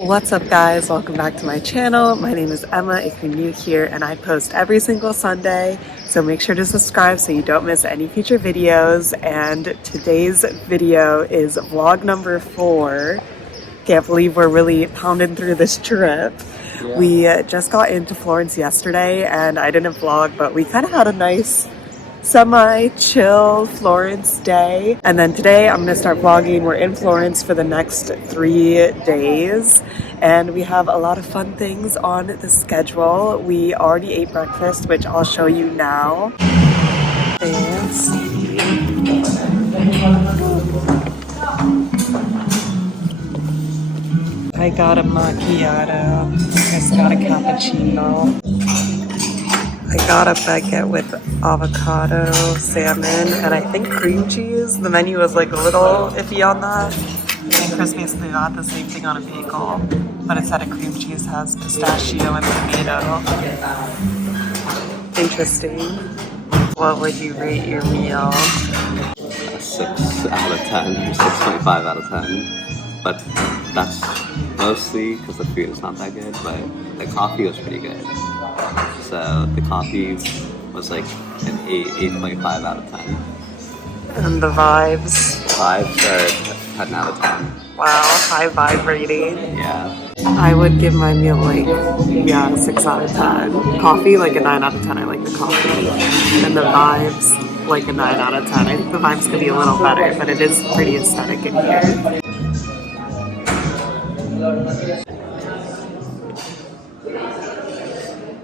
What's up guys, welcome back to my channel. My name is Emma if you're new here, and I post every single Sunday, so make sure to subscribe so you don't miss any future videos. And today's video is vlog number 4. Can't believe we're really pounding through this trip. Yeah. We just got into Florence yesterday and I didn't vlog, but we kind of had a nice semi-chill Florence day. And then today I'm gonna start vlogging. We're in Florence for the next 3 days and we have a lot of fun things on the schedule. We already ate breakfast, which I'll show you now. Fancy. I got a macchiato. I just got a cappuccino. I got a baguette with avocado, salmon, and I think cream cheese. The menu was like a little iffy on that. And Chris basically got the same thing on a bagel, but instead of cream cheese has pistachio and tomato. Interesting. What would you rate your meal? 6 out of 10, or 6.5 out of 10. But that's mostly because the food is not that good, but the coffee was pretty good. So the coffee was like an 8.5 out of 10. And the vibes? Vibes are 10 out of 10. Wow, high vibe rating. Yeah. I would give my meal like, 6 out of 10. Coffee, like a 9 out of 10. I like the coffee. And the vibes, like a 9 out of 10. I think the vibes could be a little better, but it is pretty aesthetic in here.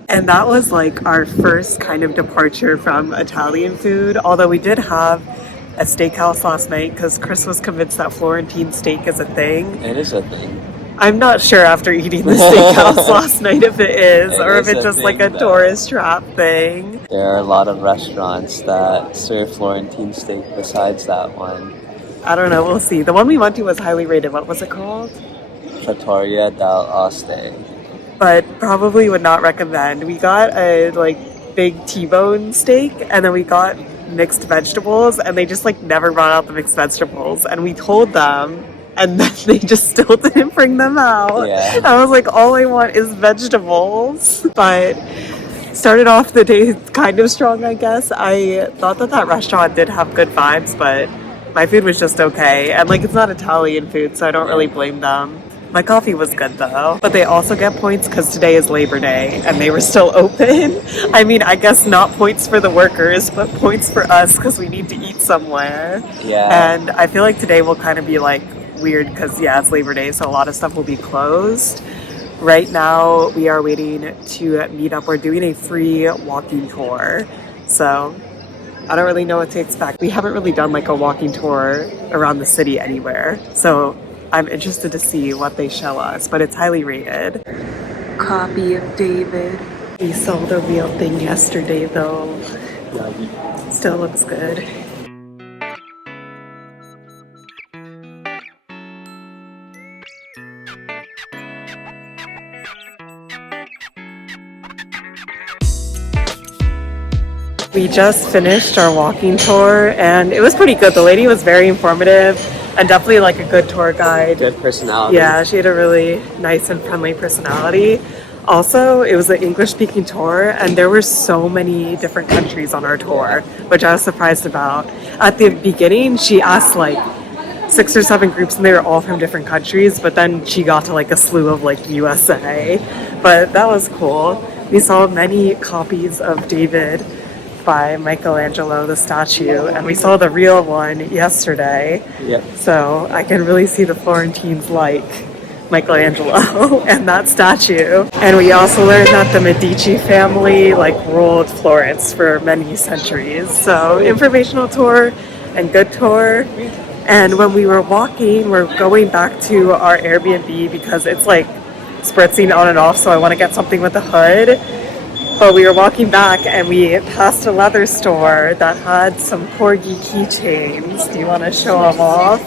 And that was like our first kind of departure from Italian food, although we did have a steakhouse last night because Chris was convinced that Florentine steak is a thing. It is a thing. I'm not sure after eating the steakhouse last night if it is or if it's just like a tourist trap thing. There are a lot of restaurants that serve Florentine steak besides that one. I don't know, we'll see. The one we went to was highly rated. What was it called? Trattoria dell'Oste. But probably would not recommend. We got a like big T-bone steak and then we got mixed vegetables and they just like never brought out the mixed vegetables and we told them and then they just still didn't bring them out. Yeah. I was like, all I want is vegetables. But started off the day kind of strong, I guess. I thought that restaurant did have good vibes, but my food was just okay. And like, it's not Italian food, so I don't really blame them. My coffee was good though, but they also get points because today is Labor Day and they were still open. I mean, I guess not points for the workers, but points for us because we need to eat somewhere. Yeah. And I feel like today will kind of be like weird because it's Labor Day, so a lot of stuff will be closed. Right now, we are waiting to meet up. We're doing a free walking tour, so I don't really know what to expect. We haven't really done like a walking tour around the city anywhere, so I'm interested to see what they show us, but it's highly rated. Copy of David. We saw the real thing yesterday though. Still looks good. We just finished our walking tour and it was pretty good. The lady was very informative. And definitely like a good tour guide. Good personality. Yeah, she had a really nice and friendly personality. Also, it was an English-speaking tour, and there were so many different countries on our tour, which I was surprised about. At the beginning, she asked like 6 or 7 groups, and they were all from different countries, but then she got to like a slew of like USA. But that was cool. We saw many copies of David by Michelangelo, the statue, and we saw the real one yesterday. Yep. So I can really see the Florentines like Michelangelo and that statue. And we also learned that the Medici family like ruled Florence for many centuries. So informational tour and good tour. And when we were walking, we're going back to our Airbnb because it's like spritzing on and off, so I want to get something with a hood. But we were walking back and we passed a leather store that had some corgi keychains. Do you want to show them off?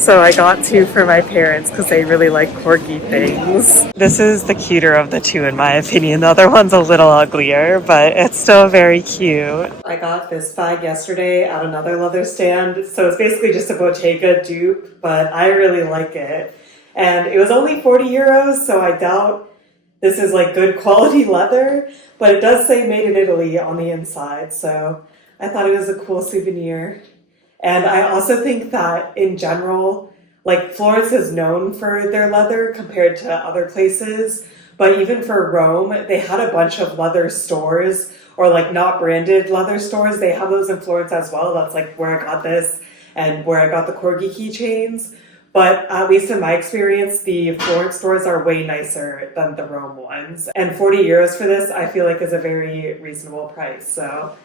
So I got 2 for my parents because they really like corgi things. This is the cuter of the 2 in my opinion. The other one's a little uglier, but it's still very cute. I got this bag yesterday at another leather stand. So it's basically just a Bottega dupe, but I really like it. And it was only 40 euros, so I doubt this is like good quality leather, but it does say made in Italy on the inside, so I thought it was a cool souvenir. And I also think that in general, like Florence is known for their leather compared to other places, but even for Rome, they had a bunch of leather stores or like not branded leather stores. They have those in Florence as well. That's like where I got this and where I got the corgi keychains. But at least in my experience, the Florence stores are way nicer than the Rome ones. And 40 euros for this, I feel like is a very reasonable price. So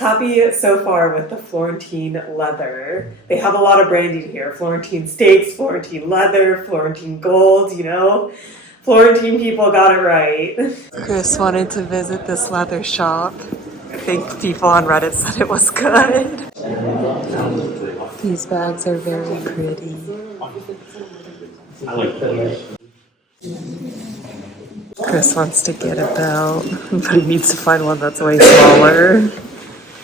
happy so far with the Florentine leather. They have a lot of branding here. Florentine steaks, Florentine leather, Florentine gold, you know. Florentine people got it right. Chris wanted to visit this leather shop. I think people on Reddit said it was good. These bags are very pretty. Chris wants to get a belt, but he needs to find one that's way smaller.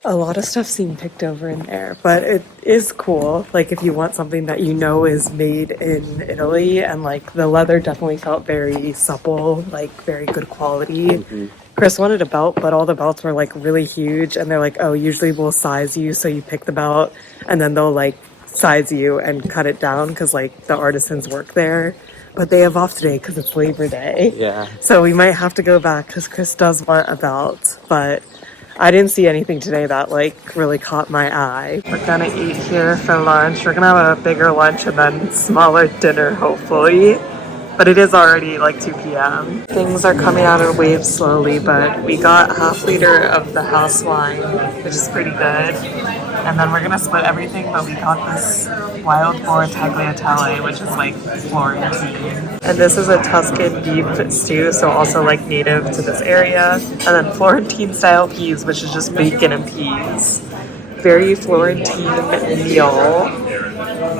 A lot of stuff seemed picked over in there, but it is cool. Like if you want something that you know is made in Italy, and like the leather definitely felt very supple, like very good quality. Mm-hmm. Chris wanted a belt, but all the belts were like really huge, and they're like, oh, usually we'll size you, so you pick the belt, and then they'll like size you and cut it down because like the artisans work there. But they have off today because it's Labor Day. Yeah. So we might have to go back because Chris does want a belt, but I didn't see anything today that like really caught my eye. We're gonna eat here for lunch. We're gonna have a bigger lunch and then smaller dinner hopefully. But it is already like 2 p.m. Things are coming out of waves slowly, but we got ½ liter of the house wine, which is pretty good. And then we're gonna split everything, but we got this wild boar tagliatelle, which is like Florentine. And this is a Tuscan beef stew, so also like native to this area. And then Florentine style peas, which is just bacon and peas. Very Florentine meal,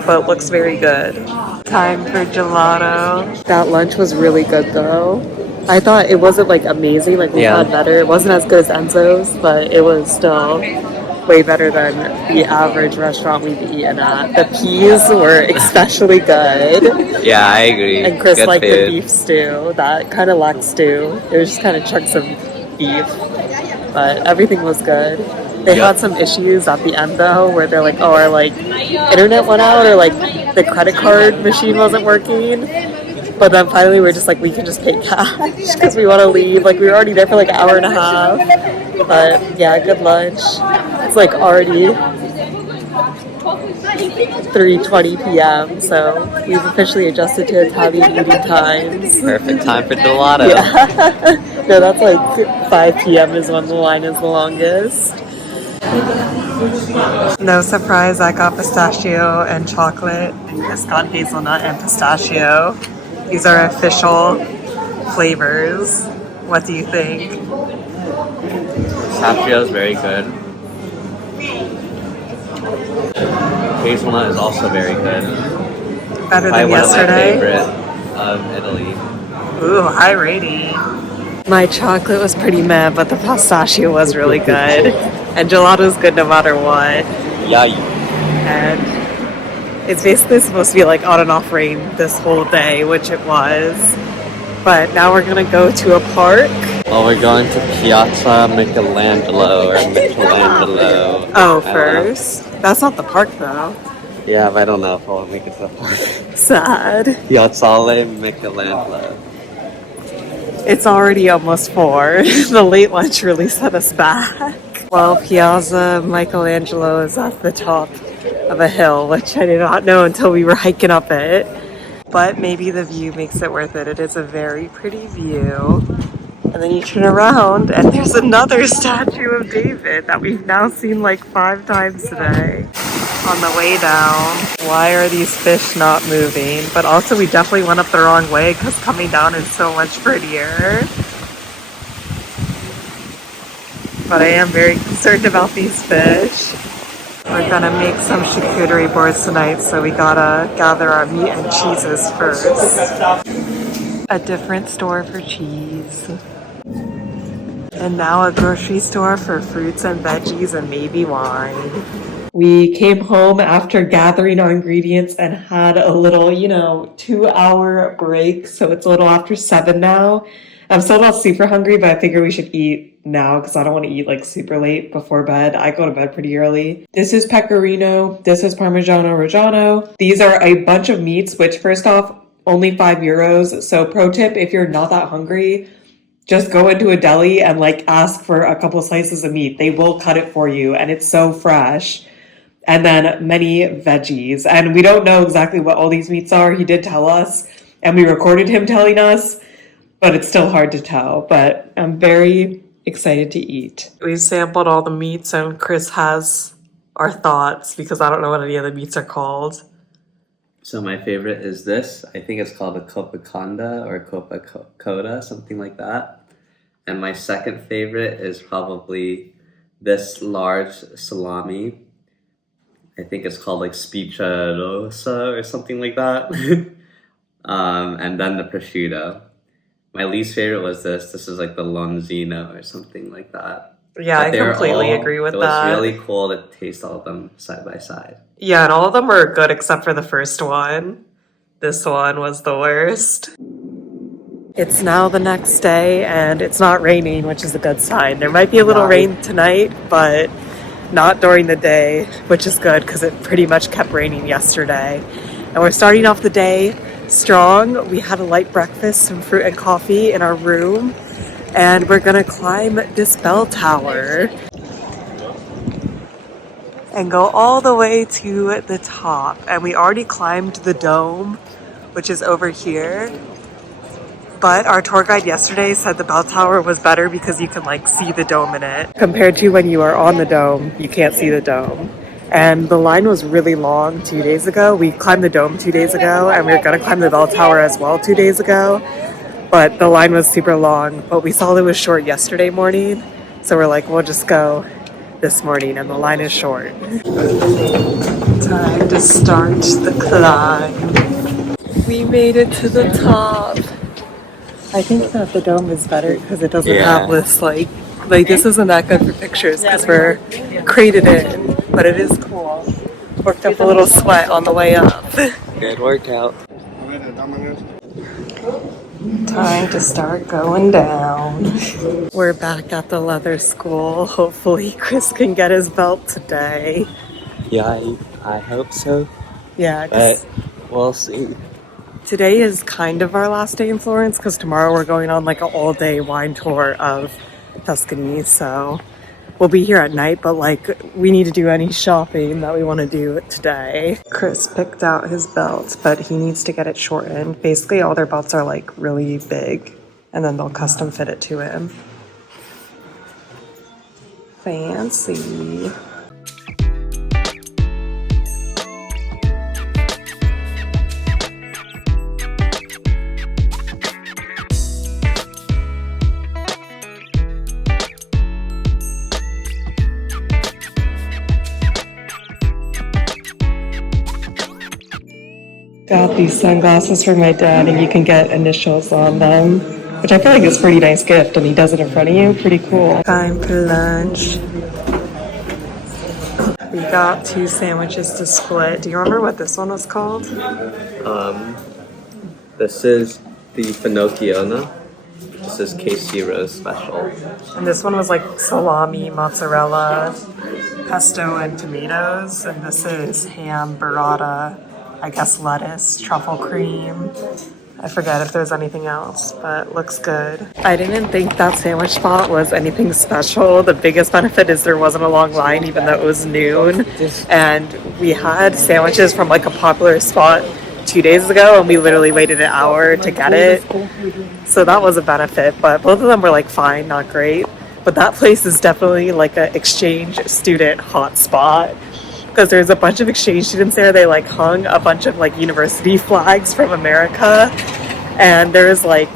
but looks very good. Time for gelato. That lunch was really good though. I thought it wasn't like amazing, like we had better. It wasn't as good as Enzo's, but it was still way better than the average restaurant we've eaten at. The peas were especially good. Yeah, I agree. And Chris liked the beef stew. That kind of lacked stew. It was just kind of chunks of beef, but everything was good. They had some issues at the end though, where they're like, oh, our like internet went out, or like the credit card machine wasn't working. But then finally we're just like, we can just pay cash because we want to leave. Like we were already there for like an hour and a half. But yeah, good lunch. It's like already 3:20 p.m. So we've officially adjusted to Italian eating times. Perfect time for gelato. Yeah. No, that's like 5 p.m. is when the line is the longest. No surprise, I got pistachio and chocolate. Chris got hazelnut and pistachio. These are official flavors. What do you think? Pistachio is very good. Hazelnut is also very good. Better than yesterday? One of my favorite of Italy. Ooh, high rating. My chocolate was pretty meh, but the pistachio was really good. And gelato's good no matter what. Yay. And it's basically supposed to be like on and off rain this whole day, which it was. But now we're gonna go to a park. Well, we're going to Piazzale Michelangelo. Oh, first? That's not the park though. Yeah, but I don't know if I'll make it to the park. Sad. Piazzale Michelangelo. It's already almost 4. The late lunch really set us back. Well, Piazza Michelangelo is at the top of a hill, which I did not know until we were hiking up it. But maybe the view makes it worth it. It is a very pretty view. And then you turn around and there's another statue of David that we've now seen like 5 times today. On the way down, why are these fish not moving? But also we definitely went up the wrong way because coming down is so much prettier. But I am very concerned about these fish. We're gonna make some charcuterie boards tonight, so we gotta gather our meat and cheeses first. A different store for cheese. And now a grocery store for fruits and veggies and maybe wine. We came home after gathering our ingredients and had a little, 2-hour break. So it's a little after 7 now. I'm still not super hungry, but I figure we should eat now because I don't want to eat like super late before bed. I go to bed pretty early. This is pecorino. This is Parmigiano Reggiano. These are a bunch of meats, which first off, only €5. So pro tip, if you're not that hungry, just go into a deli and like ask for a couple slices of meat. They will cut it for you and it's so fresh. And then many veggies. And we don't know exactly what all these meats are. He did tell us and we recorded him telling us, but it's still hard to tell. But I'm very excited to eat. We sampled all the meats and Chris has our thoughts because I don't know what any of the meats are called. So my favorite is this. I think it's called a Copaconda or Copacoda, something like that. And my second favorite is probably this large salami. I think it's called like Spicciarosa or something like that. And then the prosciutto. My least favorite was this. This is like the Lonzino or something like that. Yeah, I completely agree with that. It was really cool to taste all of them side by side. Yeah, and all of them were good except for the first one. This one was the worst. It's now the next day and it's not raining, which is a good sign. There might be a little rain tonight, but not during the day, which is good because it pretty much kept raining yesterday. And we're starting off the day strong. We had a light breakfast, some fruit and coffee in our room, and we're gonna climb this bell tower and go all the way to the top. And we already climbed the dome, which is over here. But our tour guide yesterday said the bell tower was better because you can like see the dome in it. Compared to when you are on the dome, you can't see the dome. And the line was really long 2 days ago. We climbed the dome 2 days ago and we were gonna climb the bell tower as well 2 days ago. But the line was super long, but we saw it was short yesterday morning. So we're like, we'll just go this morning and the line is short. Time to start the climb. We made it to the top. I think that the dome is better because it doesn't have this like this isn't that good for pictures because we're crated in, but it is cool. Worked up a little sweat on the way up. Good workout. Time to start going down. We're back at the leather school. Hopefully Chris can get his belt today. Yeah, I hope so. Yeah, but we'll see. Today is kind of our last day in Florence because tomorrow we're going on like an all-day wine tour of Tuscany, so we'll be here at night, but like we need to do any shopping that we want to do today. Chris picked out his belt, but he needs to get it shortened. Basically all their belts are like really big and then they'll custom fit it to him. Fancy. Got these sunglasses for my dad and you can get initials on them, which I feel like is a pretty nice gift and he does it in front of you. Pretty cool. Time for lunch. We got 2 sandwiches to split. Do you remember what this one was called? This is the Finocchiona. This is KC Rose Special. And this one was like salami, mozzarella, pesto, and tomatoes. And this is ham, burrata, I guess lettuce, truffle cream. I forget if there's anything else, but looks good. I didn't think that sandwich spot was anything special. The biggest benefit is there wasn't a long line, even though it was noon. And we had sandwiches from like a popular spot 2 days ago, and we literally waited an hour to get it. So that was a benefit, but both of them were like fine, not great. But that place is definitely like an exchange student hotspot. Because there's a bunch of exchange students there. They like hung a bunch of like university flags from America, and there's like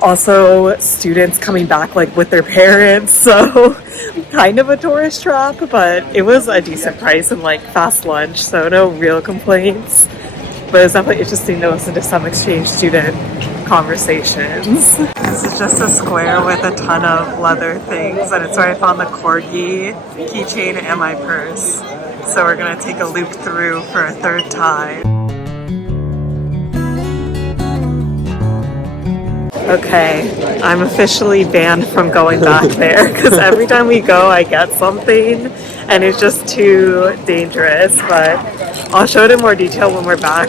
also students coming back like with their parents, so kind of a tourist trap, but it was a decent price and like fast lunch, so no real complaints. But it's definitely interesting to listen to some exchange student conversations. This is just a square with a ton of leather things, and it's where I found the corgi keychain and my purse. So we're gonna take a loop through for a third time. Okay, I'm officially banned from going back there because every time we go I get something and it's just too dangerous, but I'll show it in more detail when we're back.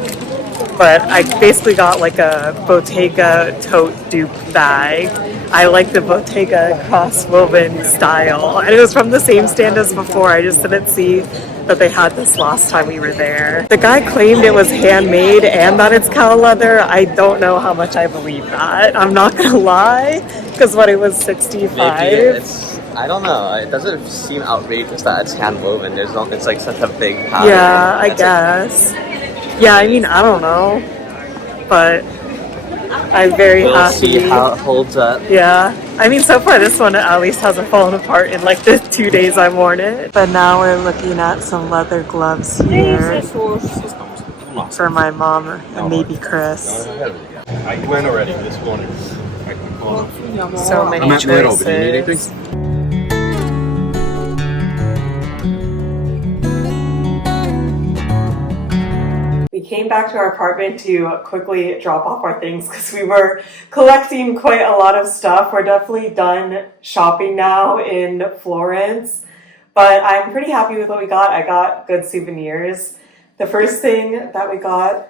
But I basically got like a Bottega tote dupe bag. I like the Bottega cross-woven style. And it was from the same stand as before. I just didn't see that they had this last time we were there. The guy claimed it was handmade and that it's cow leather. I don't know how much I believe that. I'm not gonna lie, because what, it was $65? I don't know. It doesn't seem outrageous that it's hand woven. There's no, it's like such a big pattern. Yeah, I guess. Yeah, I mean, I don't know, but I'm very happy. We'll see how it holds up. Yeah, I mean, so far this one at least hasn't fallen apart in like the 2 days I've worn it. But now we're looking at some leather gloves here for my mom and maybe Chris. I went already this morning. So many choices. We came back to our apartment to quickly drop off our things because we were collecting quite a lot of stuff. We're definitely done shopping now in Florence, but I'm pretty happy with what we got. I got good souvenirs. The first thing that we got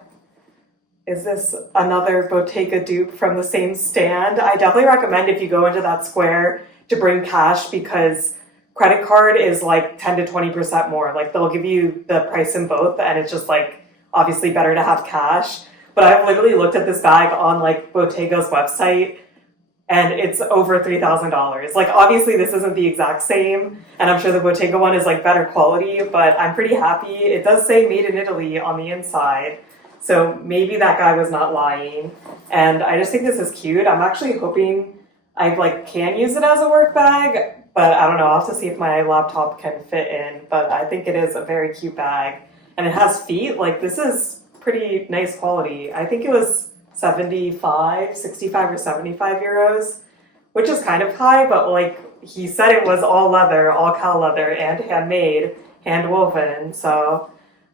is this another Bottega dupe from the same stand. I definitely recommend if you go into that square to bring cash because credit card is like 10 to 20% more. Like they'll give you the price in both and it's just like obviously better to have cash. But I've literally looked at this bag on like Bottega's website and it's over $3,000. Like obviously this isn't the exact same and I'm sure the Bottega one is like better quality, but I'm pretty happy. It does say made in Italy on the inside. So maybe that guy was not lying. And I just think this is cute. I'm actually hoping I like can use it as a work bag, but I don't know. I'll have to see if my laptop can fit in. But I think it is a very cute bag. And it has feet. Like this is pretty nice quality. I think it was 65 or 75 euros, which is kind of high, but like he said it was all leather, all cow leather and handmade, hand woven. So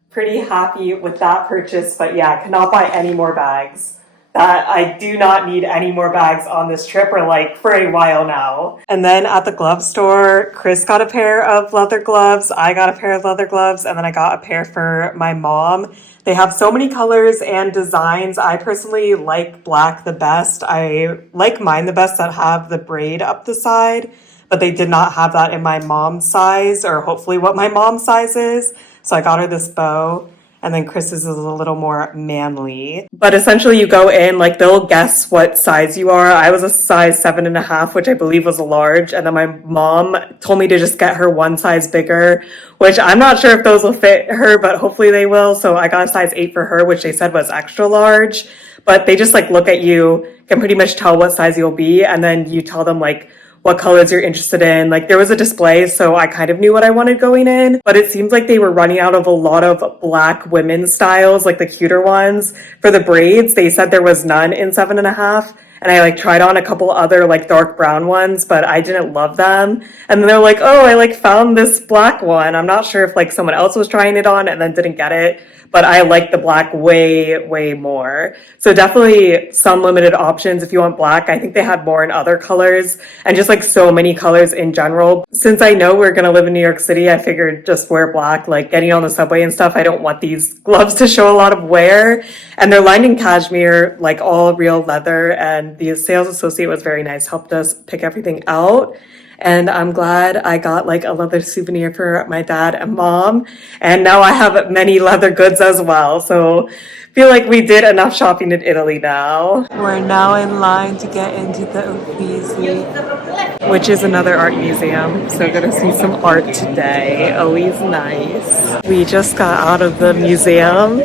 pretty happy with that purchase, but yeah, I cannot buy any more bags. That I do not need any more bags on this trip or like for a while now. And then at the glove store, Chris got a pair of leather gloves, I got a pair of leather gloves, and then I got a pair for my mom. They have so many colors and designs. I personally like black the best. I like mine the best that have the braid up the side, but they did not have that in my mom's size or hopefully what my mom's size is. So I got her this bow, and then Chris's is a little more manly. But essentially you go in, like they'll guess what size you are. I was a size 7.5, which I believe was a large. And then my mom told me to just get her one size bigger, which I'm not sure if those will fit her, but hopefully they will. So I got a size 8 for her, which they said was extra large. But they just like look at you, can pretty much tell what size you'll be. And then you tell them like what colors you're interested in. Like there was a display, so I kind of knew what I wanted going in, but it seems like they were running out of a lot of black women's styles, like the cuter ones. For the braids, they said there was none in 7.5. And I like tried on a couple other like dark brown ones, but I didn't love them. And then they're like, oh, I like found this black one. I'm not sure if like someone else was trying it on and then didn't get it, but I like the black way, way more. So definitely some limited options if you want black. I think they had more in other colors and just like so many colors in general. Since I know we're going to live in New York City, I figured just wear black, like getting on the subway and stuff. I don't want these gloves to show a lot of wear. And they're lined in cashmere, like all real leather. And the sales associate was very nice, helped us pick everything out. And I'm glad I got like a leather souvenir for my dad and mom. And now I have many leather goods as well. So I feel like we did enough shopping in Italy now. We're now in line to get into the Uffizi, which is another art museum. So gonna see some art today. Always nice. We just got out of the museum.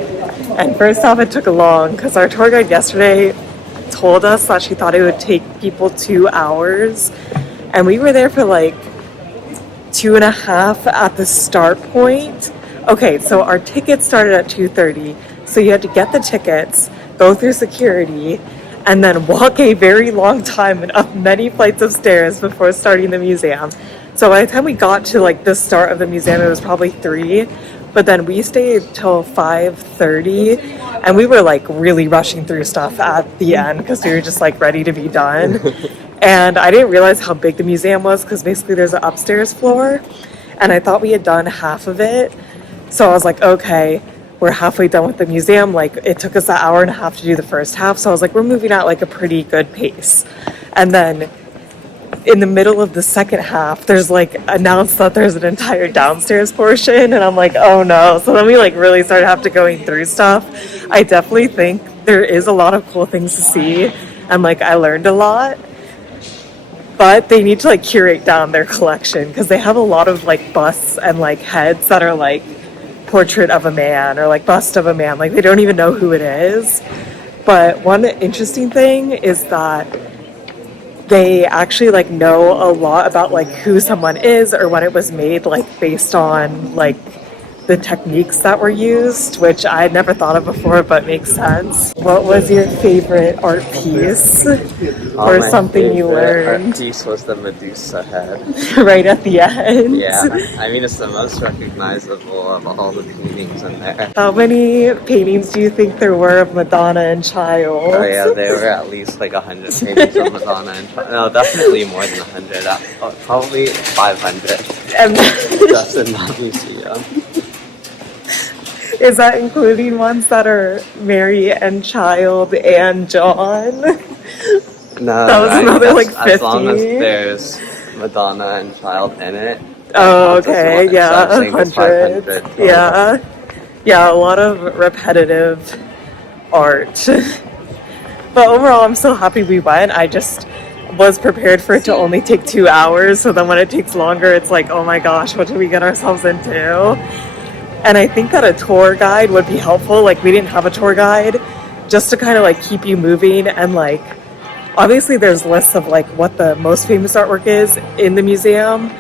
And first off, it took long because our tour guide yesterday told us that she thought it would take people 2 hours. And we were there for like 2.5 at the start point. Okay, so our tickets started at 2:30. So you had to get the tickets, go through security, and then walk a very long time and up many flights of stairs before starting the museum. So by the time we got to like the start of the museum, it was probably 3. But then we stayed till 5:30, and we were like really rushing through stuff at the end because we were just like ready to be done. And I didn't realize how big the museum was because basically there's an upstairs floor, and I thought we had done half of it. So I was like, okay, we're halfway done with the museum. Like, it took us an hour and a half to do the first half. So I was like, we're moving at like a pretty good pace. And then in the middle of the second half, there's like announced that there's an entire downstairs portion. And I'm like, oh no. So then we like really started having to going through stuff. I definitely think there is a lot of cool things to see. And like, I learned a lot. But they need to like curate down their collection because they have a lot of like busts and like heads that are like portrait of a man or like bust of a man. Like, they don't even know who it is. But one interesting thing is that they actually like know a lot about like who someone is or when it was made, like based on like the techniques that were used, which I had never thought of before, but makes sense. What was your favorite art piece or something you learned? Art piece was the Medusa head. Right at the end. Yeah, I mean, it's the most recognizable of all the paintings in there. How many paintings do you think there were of Madonna and Child? Oh yeah, there were at least like 100 paintings of Madonna and Child. No, definitely more than 100. Probably 500. And Just in that museum. is that including ones that are Mary and Child and John? No, that was another like 50. As long as there's Madonna and Child in it. Oh, okay, yeah, 100. Yeah, yeah, a lot of repetitive art. But overall, I'm so happy we went. I just was prepared for it to only take 2 hours. So then when it takes longer, it's like, oh my gosh, what did we get ourselves into? And I think that a tour guide would be helpful. Like, we didn't have a tour guide, just to kind of like keep you moving. And like, obviously there's lists of like what the most famous artwork is in the museum,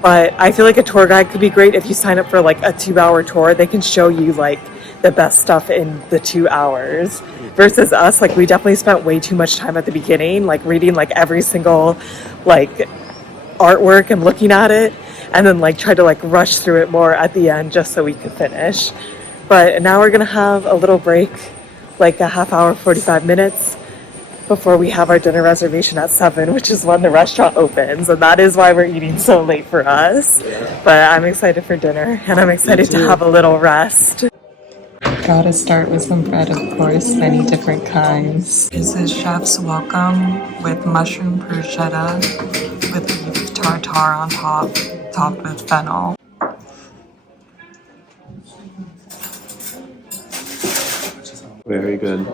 but I feel like a tour guide could be great if you sign up for like a 2-hour tour. They can show you like the best stuff in the 2 hours versus us. Like, we definitely spent way too much time at the beginning, like reading like every single like artwork and looking at it, and then like try to like rush through it more at the end just so we could finish. But now we're gonna have a little break, like a half hour, 45 minutes before we have our dinner reservation at 7, which is when the restaurant opens, and that is why we're eating so late for us. But I'm excited for dinner, and I'm excited to have a little rest. Gotta start with some bread, of course, many different kinds. This is chef's welcome with mushroom bruschetta with beef tartare on top, topped with fennel. Very good.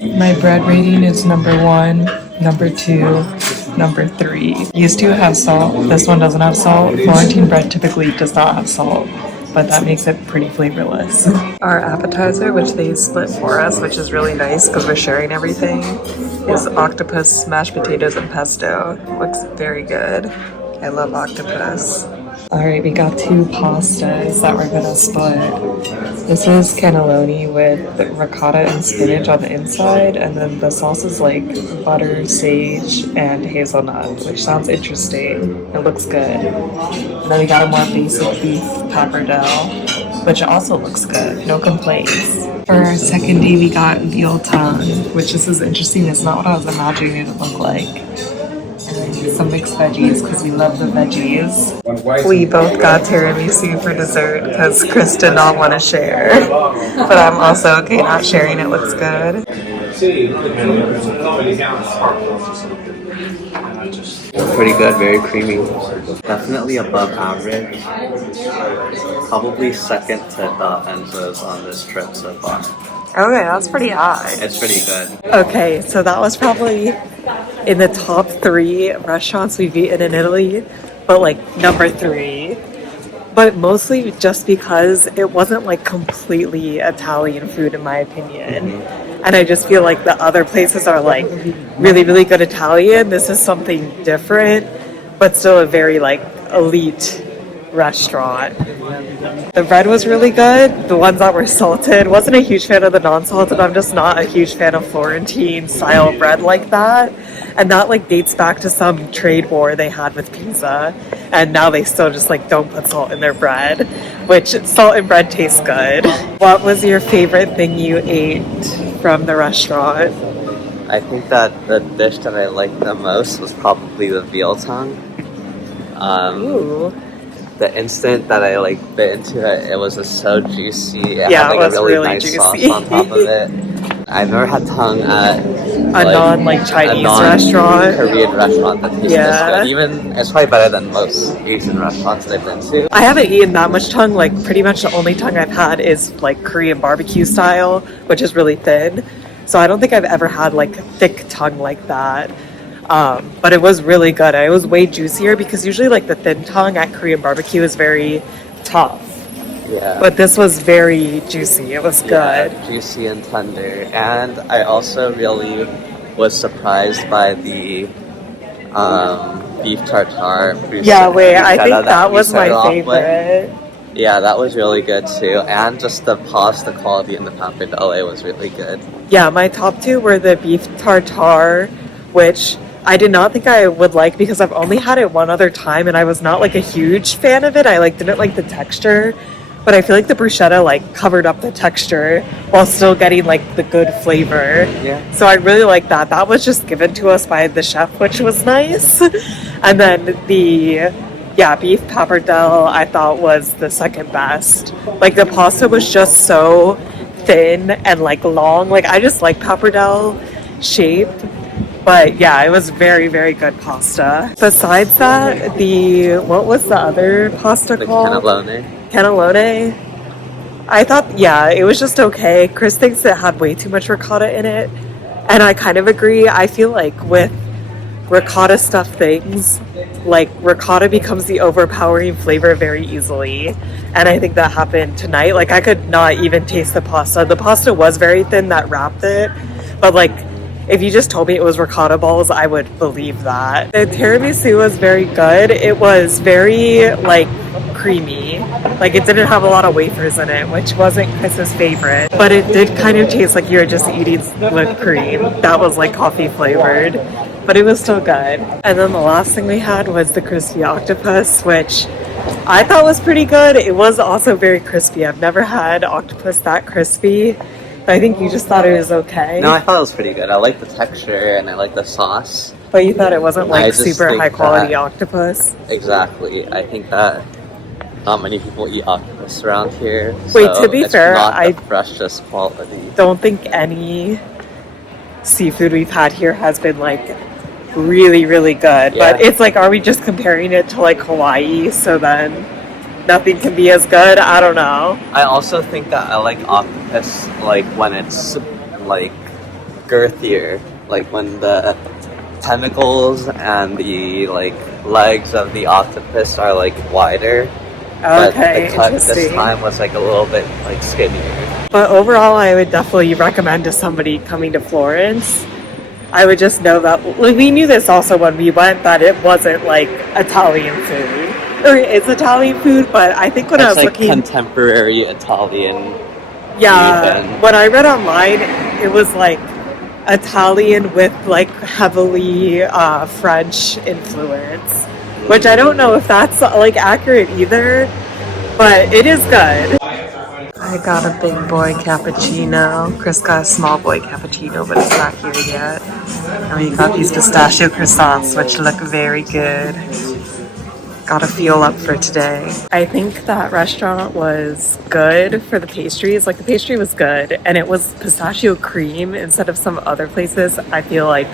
My bread rating is number 1, number 2, number 3. These two have salt. This one doesn't have salt. Florentine bread typically does not have salt, but that makes it pretty flavorless. Our appetizer, which they split for us, which is really nice because we're sharing everything, is octopus, mashed potatoes, and pesto. Looks very good. I love octopus. Alright, we got 2 pastas that we're gonna split. This is cannelloni with ricotta and spinach on the inside, and then the sauce is like butter, sage, and hazelnut, which sounds interesting. It looks good. And then we got a more basic beef pappardelle, which also looks good. No complaints. For our second day, we got veal tongue, which this is interesting. It's not what I was imagining it would look like. And then some mixed veggies because we love the veggies. We both got tiramisu for dessert because Chris did not want to share. But I'm also okay not sharing. It looks good. Pretty good, very creamy. Definitely above average. Probably second to the Enzo's on this trip so far. Okay, that's pretty high. It's pretty good. Okay, so that was probably in the top 3 restaurants we've eaten in Italy, but like number 3. But mostly just because it wasn't like completely Italian food in my opinion. And I just feel like the other places are like really, really good Italian. This is something different, but still a very like elite restaurant. The bread was really good. The ones that were salted, wasn't a huge fan of the non-salted. I'm just not a huge fan of Florentine style bread like that. And that like dates back to some trade war they had with Pisa. And now they still just like don't put salt in their bread, which salt in bread tastes good. What was your favorite thing you ate from the restaurant? I think that the dish that I liked the most was probably the veal tongue. Ooh. The instant that I like bit into it, it was just so juicy. It Yeah, had it like was a really really nice juicy. sauce on top of it. I've never had tongue at A non-Chinese restaurant. Korean restaurant that tastes Yeah. this good. Even it's probably better than most Asian restaurants that I've been to. I haven't eaten that much tongue. Like pretty much the only tongue I've had is like Korean barbecue style, which is really thin. So I don't think I've ever had like thick tongue like that. But it was really good. It was way juicier because usually like the thin tongue at Korean barbecue is very tough. Yeah. But this was very juicy. It was good. Yeah, juicy and tender. And I also really was surprised by the beef tartare. Yeah, wait, I think bruschetta that we was my started off with. favorite. Yeah, that was really good too. And just the pasta quality in the pappardelle was really good. Yeah, my top two were the beef tartare, which I did not think I would like because I've only had it one other time and I was not like a huge fan of it. I like didn't like the texture, but I feel like the bruschetta like covered up the texture while still getting like the good flavor. Yeah. So I really like that. That was just given to us by the chef, which was nice. And then the beef pappardelle I thought was the second best. Like the pasta was just so thin and like long. Like I just like pappardelle shape. But yeah, it was very, very good pasta. Besides that, what was the other pasta The called? Cannelloni. I thought, yeah, it was just okay. Chris thinks it had way too much ricotta in it. And I kind of agree. I feel like with ricotta stuffed things, like ricotta becomes the overpowering flavor very easily. And I think that happened tonight. Like I could not even taste the pasta. The pasta was very thin that wrapped it. But like, if you just told me it was ricotta balls, I would believe that. The tiramisu was very good. It was very, like, creamy. Like, it didn't have a lot of wafers in it, which wasn't Chris's favorite. But it did kind of taste like you were just eating whipped cream. That was, like, coffee flavored. But it was still good. And then the last thing we had was the crispy octopus, which I thought was pretty good. It was also very crispy. I've never had octopus that crispy. I think you just thought it was okay. No, I thought it was pretty good. I like the texture and I like the sauce. But you thought it wasn't I like just super think high quality that- octopus? Exactly. I think that not many people eat octopus around here. Wait, so to be it's fair, not I the freshest quality. don't think any seafood we've had here has been like really, really good. Yeah. But it's like, are we just comparing it to like Hawaii? So then nothing can be as good? I don't know. I also think that I like octopus like when it's like girthier, like when the tentacles and the like legs of the octopus are like wider. But Okay, the cut this interesting. time was like a little bit like skinnier. But overall, I would definitely recommend to somebody coming to Florence. I would just know that, like, we knew this also when we went, that it wasn't like Italian food. Or it's Italian food, but I think when I It's was like looking, contemporary Italian. yeah, even. when I read online, it was like Italian with like heavily French influence, which I don't know if that's like accurate either, but it is good. I got a big boy cappuccino. Chris got a small boy cappuccino, but it's not here yet. And we got these pistachio croissants, which look very good. Gotta fuel up for today. I think that restaurant was good for the pastries. Like the pastry was good, and it was pistachio cream instead of some other places. I feel like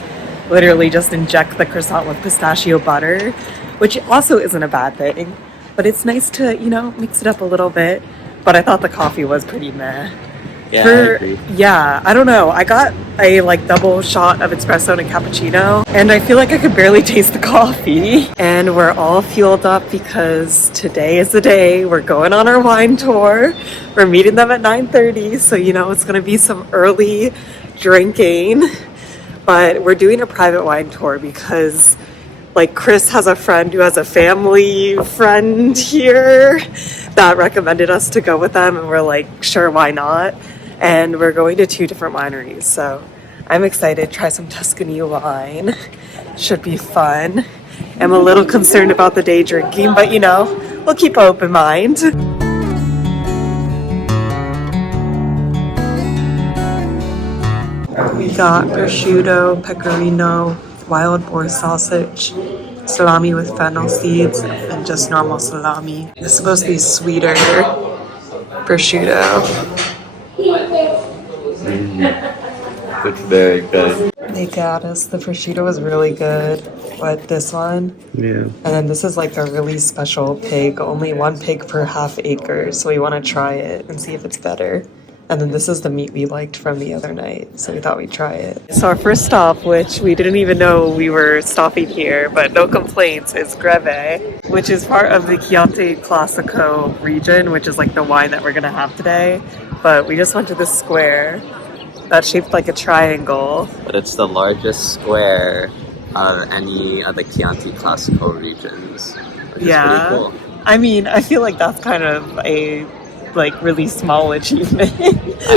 literally just inject the croissant with pistachio butter, which also isn't a bad thing. But it's nice to, you know, mix it up a little bit. But I thought the coffee was pretty meh. Yeah, I agree. Yeah, I don't know. I got a like double shot of espresso and a cappuccino, and I feel like I could barely taste the coffee. And we're all fueled up because today is the day. We're going on our wine tour. We're meeting them at 9:30, so you know it's gonna be some early drinking. But we're doing a private wine tour because like Chris has a friend who has a family friend here that recommended us to go with them, and we're like, sure, why not? And we're going to 2 different wineries, so I'm excited to try some Tuscany wine. should be fun. I'm a little concerned about the day drinking, but you know, we'll keep an open mind. We got prosciutto, pecorino, wild boar sausage, salami with fennel seeds, and just normal salami. It's supposed to be sweeter prosciutto. It's very good. They got us. The prosciutto was really good, but this one, Yeah. and then this is like a really special pig, only one pig per half acre, so we want to try it and see if it's better. And then this is the meat we liked from the other night, so we thought we'd try it. So our first stop, which we didn't even know we were stopping here, but no complaints, is Greve, which is part of the Chianti Classico region, which is like the wine that we're gonna have today. But we just went to this square that's shaped like a triangle. But it's the largest square of any of the Chianti Classico regions, which is pretty cool. I mean, I feel like that's kind of a like really small achievement.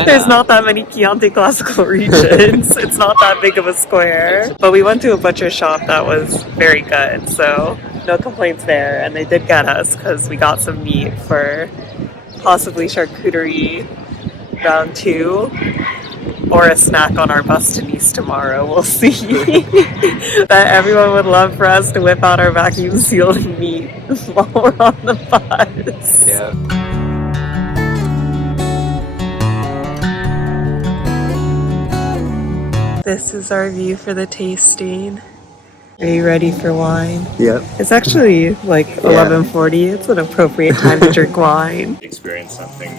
There's not that many Chianti Classical regions. It's not that big of a square. But we went to a butcher shop that was very good, so no complaints there. And they did get us because we got some meat for possibly charcuterie round 2 or a snack on our bus to Nice tomorrow. We'll see. That everyone would love for us to whip out our vacuum sealed meat while we're on the bus. Yeah. This is our view for the tasting. Are you ready for wine? Yep. It's actually like 11:40. It's an appropriate time to drink wine. Experience something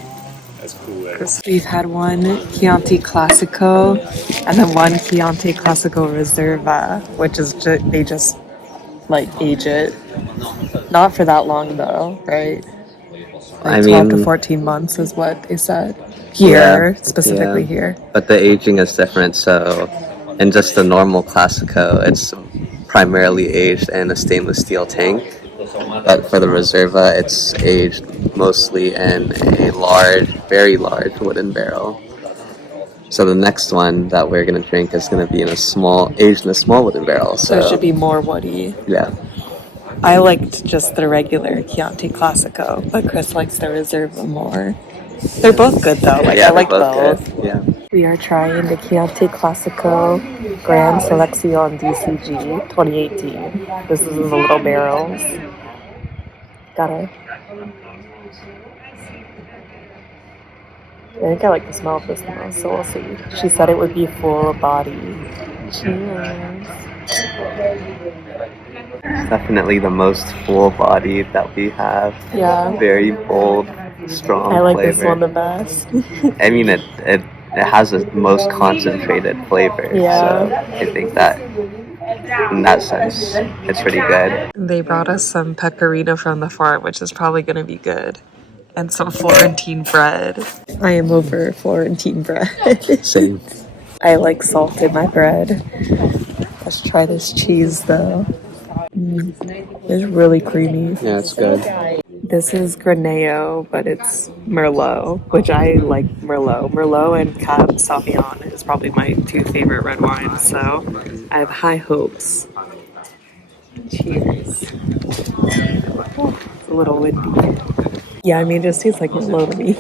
as cool as We've had one Chianti Classico and then one Chianti Classico Reserva, which is they just like age it. Not for that long though, right? Like 12 to 14 months is what they said. Here, specifically here. But the aging is different, so in just the normal Classico, it's primarily aged in a stainless steel tank. But for the Reserva, it's aged mostly in a large, very large wooden barrel. So the next one that we're gonna drink is gonna be aged in a small wooden barrel. So it should be more woody. Yeah. I liked just the regular Chianti Classico, but Chris likes the Reserva more. They're both good though. Like I like both. Good. Yeah. We are trying the Chianti Classico Grand Selection DCG 2018. This is in the little barrels. Got it. I think I like the smell of this the most, so we'll see. She said it would be full body. Cheers. Definitely the most full body that we have. Yeah. Very bold, strong I like flavor. this one the best. I mean, it has the most concentrated flavor. Yeah. So I think that in that sense, it's pretty good. They brought us some pecorino from the farm, which is probably going to be good. And some Florentine bread. I am over Florentine bread. Same. I like salt in my bread. Let's try this cheese though. It's really creamy. Yeah, it's good. This is Graneo, but it's Merlot, which I like Merlot. Merlot and Cab Sauvignon is probably my 2 favorite red wines, so I have high hopes. Cheers. Oh, it's a little windy. Yeah, I mean, it just tastes like Merlot to me.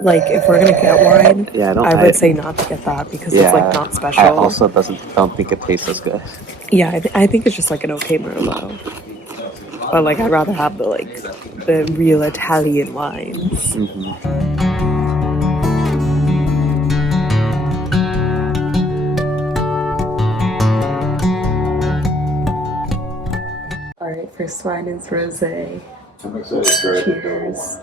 Like, if we're gonna get wine, I would say not to get that because it's like not special. I also don't think it tastes as good. Yeah, I think it's just like an okay Merlot. But like, I'd rather have the real Italian wines. Mm-hmm. All right, first wine is rosé. I'm excited for it. Cheers.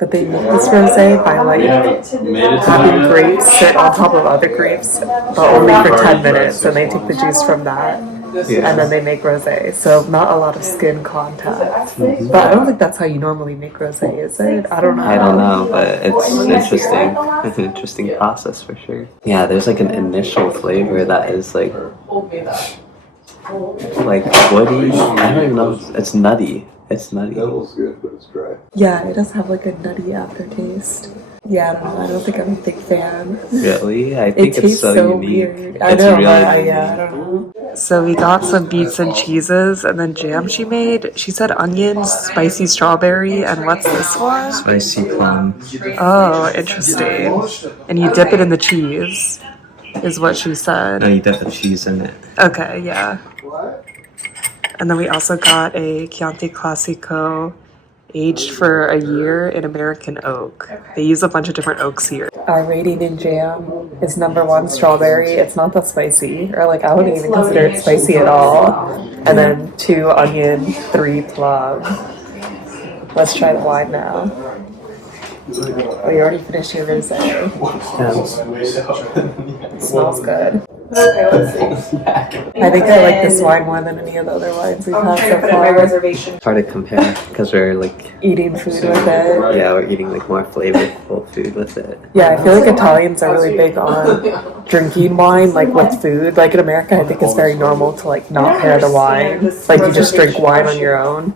But they make this rosé by having grapes sit on top of other grapes, but only for 10 minutes, and they take the juice from that, and then they make rosé. So not a lot of skin contact. Mm-hmm. But I don't think that's how you normally make rosé, is it? I don't know. But it's interesting. It's an interesting process for sure. Yeah, there's like an initial flavor that is like woody. I don't even know. It's nutty. It's nutty. That was good, but it's dry. Yeah, it does have like a nutty aftertaste. Yeah, I don't think I'm a big fan. Really? I It think it's tastes so so unique. weird. I It's know, really but I unique. don't know. So we got some beets and cheeses and then jam she made. She said onion, spicy strawberry, and what's this one? Spicy plum. Oh, interesting. And you dip it in the cheese, is what she said. No, you dip the cheese in it. Okay, yeah. And then we also got a Chianti Classico aged for a year in American oak. They use a bunch of different oaks here. Our rating in jam is number 1 strawberry. It's not that spicy, or like I wouldn't even consider it spicy at all. And then 2 onion, 3 plum. Let's try the wine now. Oh, you already finished your rosé. It smells good. Okay, let's see. I think I like this wine more than any of the other wines we've had so far. It's hard to compare because we're like Eating food with it. yeah, we're eating like more flavorful food with it. Yeah, I feel like Italians are really big on drinking wine, like with food. Like in America, I think it's very normal to like not pair the wine. Like you just drink wine on your own.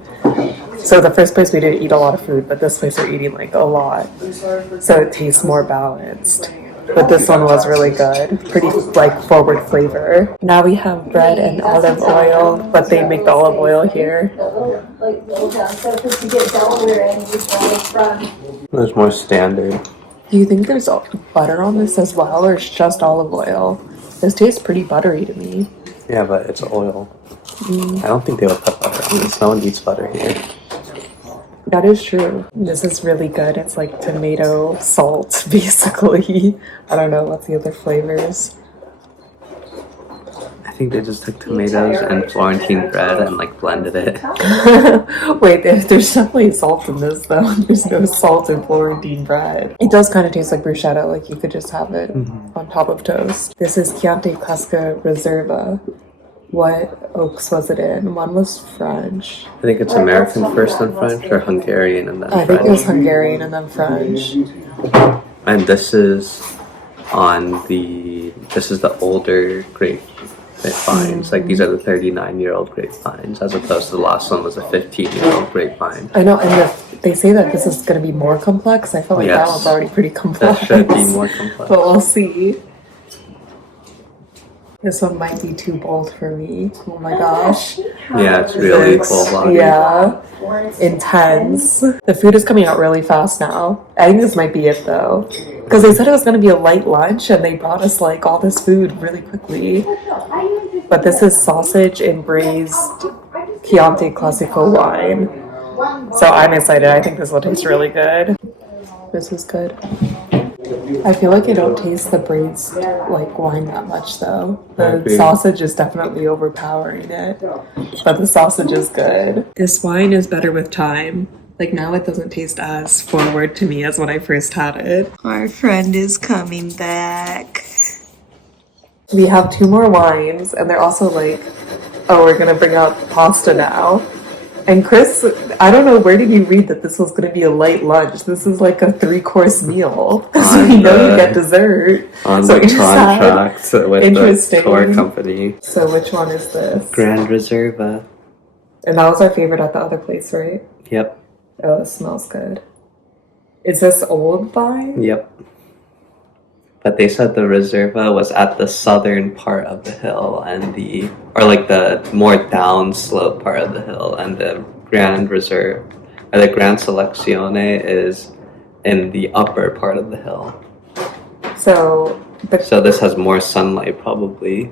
So the first place we didn't eat a lot of food, but this place we're eating like a lot. So it tastes more balanced. But this one was really good. Pretty like forward flavor. Now we have bread and olive oil, but they make the olive oil here. It's more standard. Do you think there's butter on this as well, or it's just olive oil? This tastes pretty buttery to me. Yeah, but it's oil. I don't think they would put butter on this. No one eats butter here. That is true. This is really good. It's like tomato salt, basically. I don't know what's the other flavors. I think they just took tomatoes and Florentine bread and like blended it. Wait, there's definitely salt in this though. There's no salt in Florentine bread. It does kind of taste like bruschetta, like you could just have it on top of toast. This is Chianti Classico Reserva. What oaks was it in? One was French. I think it's American first and French, or Hungarian and then I French. think it was Hungarian and then French. And this is the older grapevines. Like these are the 39-year-old grapevines, as opposed to the last one was a 15-year-old grapevine. I know, and they say that this is going to be more complex. I feel like that one's already pretty complex. That should be more complex. But we'll see. This one might be too bold for me. Oh my gosh. Yeah, it's really full body. Yeah. Intense. The food is coming out really fast now. I think this might be it though. Because they said it was going to be a light lunch and they brought us like all this food really quickly. But this is sausage and braised Chianti Classico wine. So I'm excited. I think this will taste really good. This is good. I feel like I don't taste the braised like wine that much though. The sausage is definitely overpowering it, but the sausage is good. This wine is better with time. Like now it doesn't taste as forward to me as when I first had it. Our friend is coming back. We have 2 more wines and they're also like, oh, we're gonna bring out pasta now. And Chris, I don't know, where did you read that this was going to be a light lunch? This is like a 3-course meal. Because we know you get dessert. On so the contract with the tour company. So which one is this? Grand Reserva. And that was our favorite at the other place, right? Yep. Oh, it smells good. Is this old vine? Yep. But they said the Reserva was at the southern part of the hill and the more downslope part of the hill, and the Grand Reserve, or the Grand Selezione is in the upper part of the hill. So this has more sunlight probably.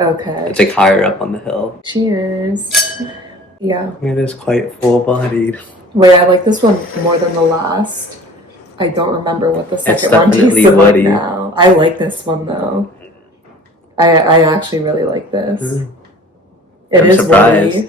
Okay. It's like higher up on the hill. Cheers. Yeah. It is quite full-bodied. Wait, I like this one more than the last. I don't remember what the second one tastes like woody. now. I like this one though. I actually really like this. It is woody.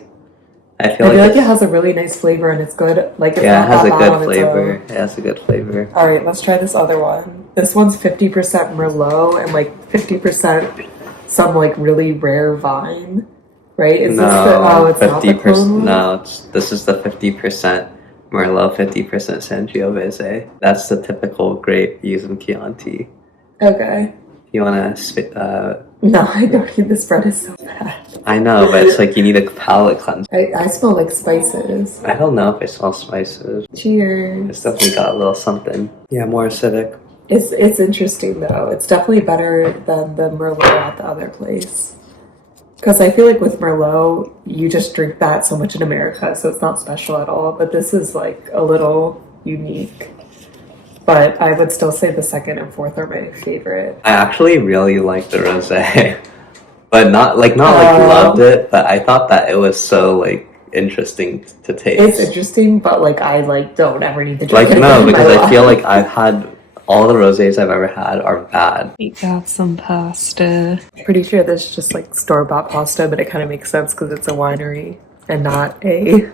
I feel like it has a really nice flavor and it's good. Like it's yeah, not it has a that good flavor. It has a good flavor. All right, let's try this other one. This one's 50% Merlot and like 50% some like really rare vine. Right? Is this it's 50%. No, this is the 50% Merlot, 50% Sangiovese. That's the typical grape used in Chianti. Okay. You want to No, I don't need this bread is so bad. I know, but it's like you need a palate cleanse. I smell like spices. I don't know if I smell spices. Cheers. It's definitely got a little something. Yeah, more acidic. It's interesting though. It's definitely better than the Merlot at the other place. Because I feel like with Merlot, you just drink that so much in America, so it's not special at all. But this is like a little unique. But I would still say the second and fourth are my favorite. I actually really like the rosé, but not like loved it. But I thought that it was so like interesting to taste. It's interesting, but like I like don't ever need to drink Like it no, in my because I life. feel like I've had all the rosés I've ever had are bad. We got some pasta. Pretty sure this is just like store-bought pasta, but it kind of makes sense because it's a winery and not a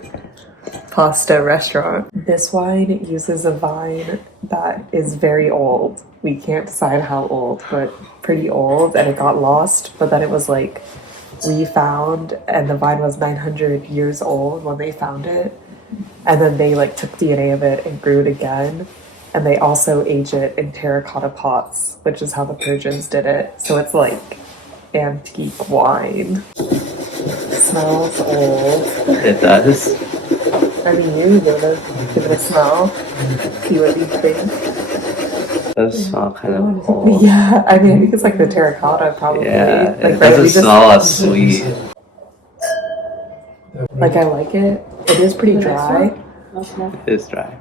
pasta restaurant. This wine uses a vine that is very old. We can't decide how old, but pretty old, and it got lost, but then it was like refound, and the vine was 900 years old when they found it, and then they like took DNA of it and grew it again, and they also age it in terracotta pots, which is how the Persians did it. So it's like antique wine. Smells old. It does. I mean, you give it a smell. See what you think. It does smell kind of old. Yeah, I mean, I think it's like the terracotta, probably. Yeah, like, it doesn't smell as sweet. Like, I like it. It is pretty dry, It is dry.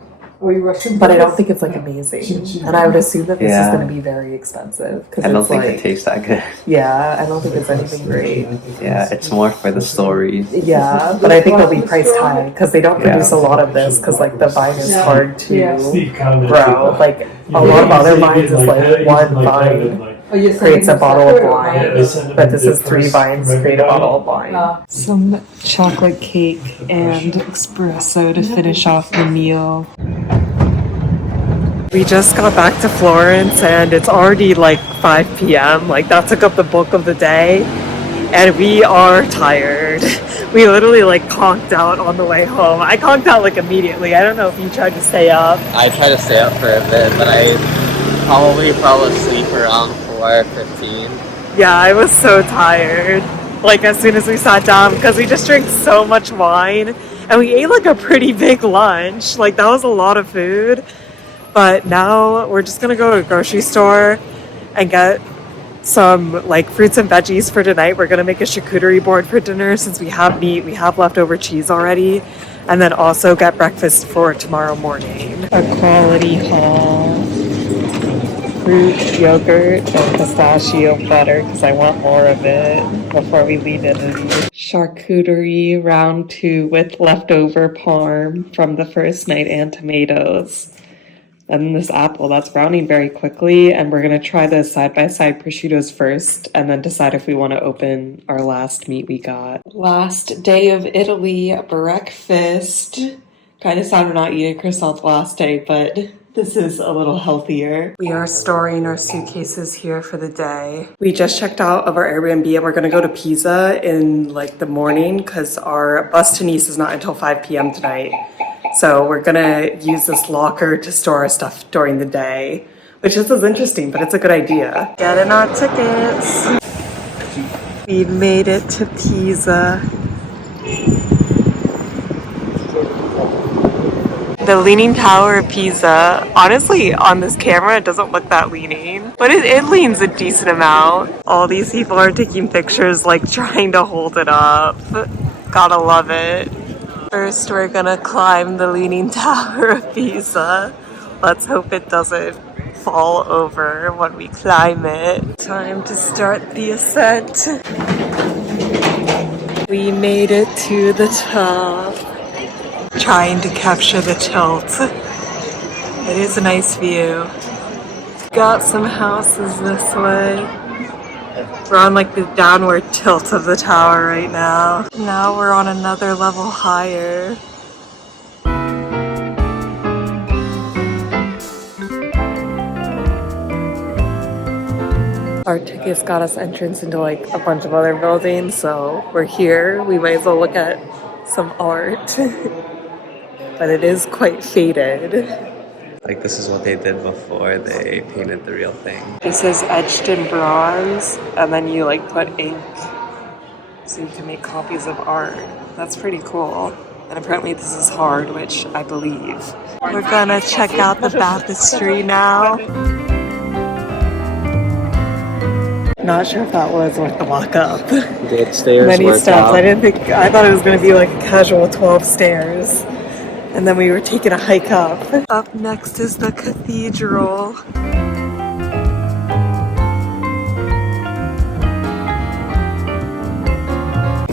but I don't think it's like amazing. And I would assume that this is going to be very expensive. I don't it's think like, it tastes that good. Yeah, I don't think it's anything great. Yeah, it's more for the stories. Yeah, but I think they'll be priced high because they don't produce a lot of this because like the vine is hard to grow. Like a lot of other vines is like one vine creates a bottle of wine, but this is 3 vines create a bottle of wine. Some chocolate cake and espresso to finish off the meal. We just got back to Florence and it's already like 5 p.m. Like that took up the bulk of the day and we are tired. We literally like conked out on the way home. I conked out like immediately. I don't know if you tried to stay up. I tried to stay up for a bit, but I probably fell asleep around 4:15. Yeah, I was so tired. Like as soon as we sat down because we just drank so much wine and we ate like a pretty big lunch. Like that was a lot of food. But now we're just gonna go to a grocery store and get some like fruits and veggies for tonight. We're gonna make a charcuterie board for dinner since we have meat, we have leftover cheese already, and then also get breakfast for tomorrow morning. A quality haul. Fruit, yogurt, and pistachio butter because I want more of it before we leave Italy. Charcuterie round 2 with leftover parm from the first night and tomatoes. And this apple that's browning very quickly, and we're gonna try the side-by-side prosciuttos first and then decide if we want to open our last meat we got. Last day of Italy breakfast. Kind of sad we're not eating croissants last day, but this is a little healthier. We are storing our suitcases here for the day. We just checked out of our Airbnb and we're gonna go to Pisa in like the morning because our bus to Nice is not until 5 p.m. tonight. So we're gonna use this locker to store our stuff during the day, which is interesting, but it's a good idea. Getting our tickets. We made it to Pisa. The Leaning Tower of Pisa, honestly, on this camera, it doesn't look that leaning, but it leans a decent amount. All these people are taking pictures, like trying to hold it up. Gotta love it. First, we're gonna climb the Leaning Tower of Pisa. Let's hope it doesn't fall over when we climb it. Time to start the ascent. We made it to the top. Trying to capture the tilt. It is a nice view. Got some houses this way. We're on like the downward tilt of the tower right now. Now we're on another level higher. Our tickets got us entrance into like a bunch of other buildings, so we're here. We might as well look at some art. But it is quite faded. Like, this is what they did before they painted the real thing. This is etched in bronze, and then you like put ink so you can make copies of art. That's pretty cool. And apparently this is hard, which I believe. We're gonna check out the baptistry now. Not sure if that was worth the walk up. The stairs Many worked steps. out. I thought it was gonna be like a casual 12 stairs. And then we were taking a hike up. Up next is the cathedral.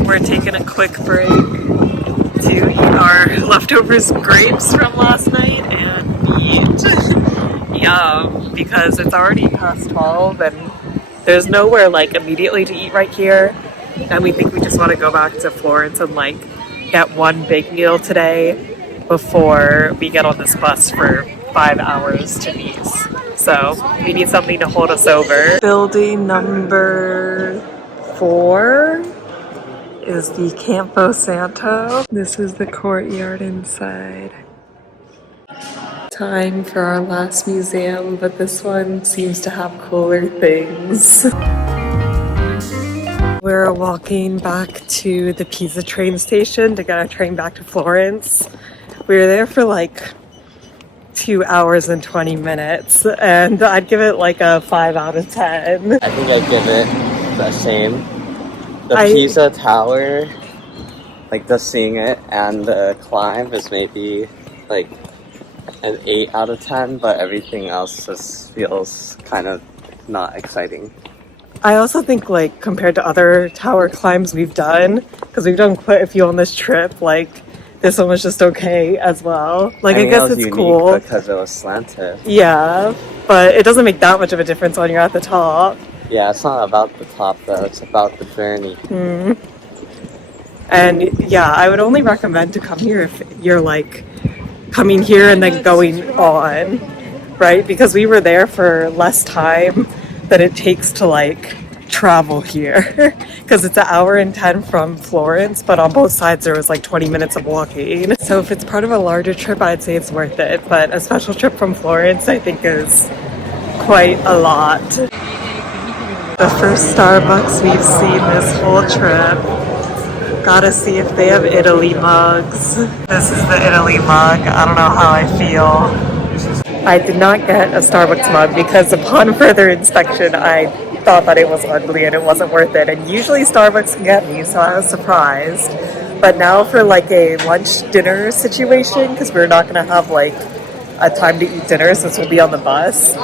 We're taking a quick break to eat our leftovers grapes from last night and eat. Yum, because it's already past 12 and there's nowhere like immediately to eat right here. And we think we just want to go back to Florence and like get one big meal today before we get on this bus for 5 hours to Nice. So we need something to hold us over. Building number 4 is the Campo Santo. This is the courtyard inside. Time for our last museum, but this one seems to have cooler things. We're walking back to the Pisa train station to get our train back to Florence. We were there for like 2 hours and 20 minutes, and I'd give it like a 5 out of 10. I think I'd give it the same. The Pisa Tower, like just seeing it and the climb is maybe like an 8 out of 10, but everything else just feels kind of not exciting. I also think like compared to other tower climbs we've done, because we've done quite a few on this trip, like this one was just okay as well. Like I guess it's cool because it was slanted. Yeah, but it doesn't make that much of a difference when you're at the top. Yeah, it's not about the top though, it's about the journey. And yeah, I would only recommend to come here if you're like coming here and then going on, right? Because we were there for less time than it takes to like travel here. Because it's 1 hour and 10 from Florence, but on both sides there was like 20 minutes of walking. So if it's part of a larger trip, I'd say it's worth it. But a special trip from Florence, I think, is quite a lot. The first Starbucks we've seen this whole trip. Gotta see if they have Italy mugs. This is the Italy mug. I don't know how I feel. I did not get a Starbucks mug because upon further inspection, I thought that it was ugly and it wasn't worth it. And usually Starbucks can get me, so I was surprised. But now for like a lunch dinner situation, because we're not gonna have like a time to eat dinner since we'll be on the bus,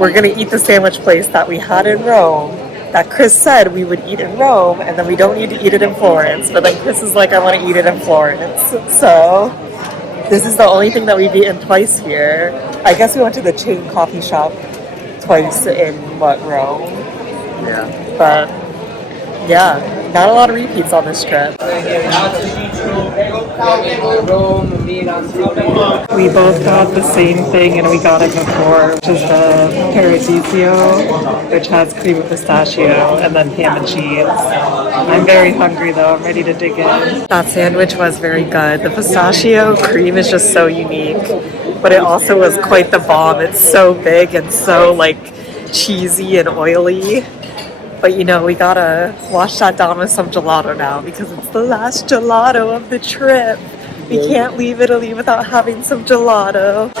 we're gonna eat the sandwich place that we had in Rome, that Chris said we would eat in Rome, and then we don't need to eat it in Florence. But then Chris is like, I want to eat it in Florence. So this is the only thing that we've eaten twice here. I guess we went to the chain coffee shop twice in Rome. Yeah. But yeah, not a lot of repeats on this trip. We both got the same thing and we got it before, which is the Paradiso, which has cream of pistachio and then ham and cheese. I'm very hungry though, I'm ready to dig in. That sandwich was very good. The pistachio cream is just so unique, but it also was quite the bomb. It's so big and so like cheesy and oily. But you know, we gotta wash that down with some gelato now because it's the last gelato of the trip. We can't leave Italy without having some gelato.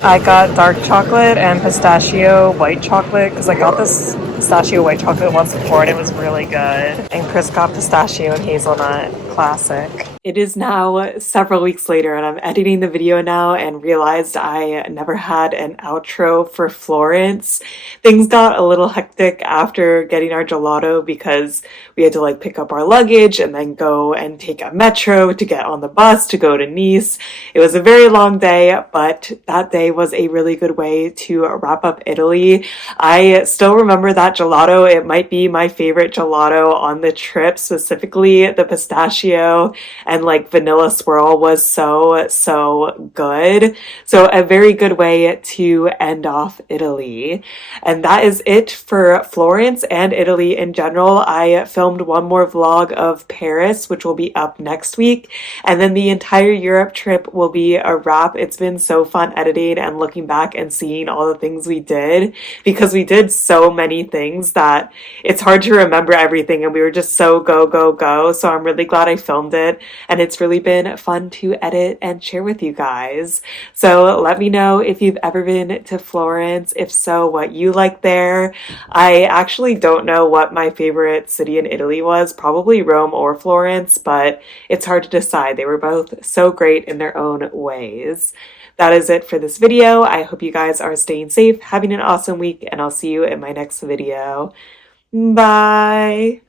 I got dark chocolate and pistachio white chocolate because I got this pistachio white chocolate once before and it was really good. And Chris got pistachio and hazelnut, classic. It is now several weeks later and I'm editing the video now and realized I never had an outro for Florence. Things got a little hectic after getting our gelato because we had to like pick up our luggage and then go and take a metro to get on the bus to go to Nice. It was a very long day, but that day was a really good way to wrap up Italy. I still remember that gelato. It might be my favorite gelato on the trip, specifically the pistachio and like vanilla swirl was so good. So a very good way to end off Italy. And that is it for Florence and Italy in general. I filmed one more vlog of Paris, which will be up next week. And then the entire Europe trip will be a wrap. It's been so fun editing and looking back and seeing all the things we did, because we did so many things that it's hard to remember everything, and we were just so go, go, go. So I'm really glad I filmed it, and it's really been fun to edit and share with you guys. So let me know if you've ever been to Florence. If so, what you like there. I actually don't know what my favorite city in Italy was, probably Rome or Florence, but it's hard to decide. They were both so great in their own ways. That is it for this video. I hope you guys are staying safe, having an awesome week, and I'll see you in my next video. Bye!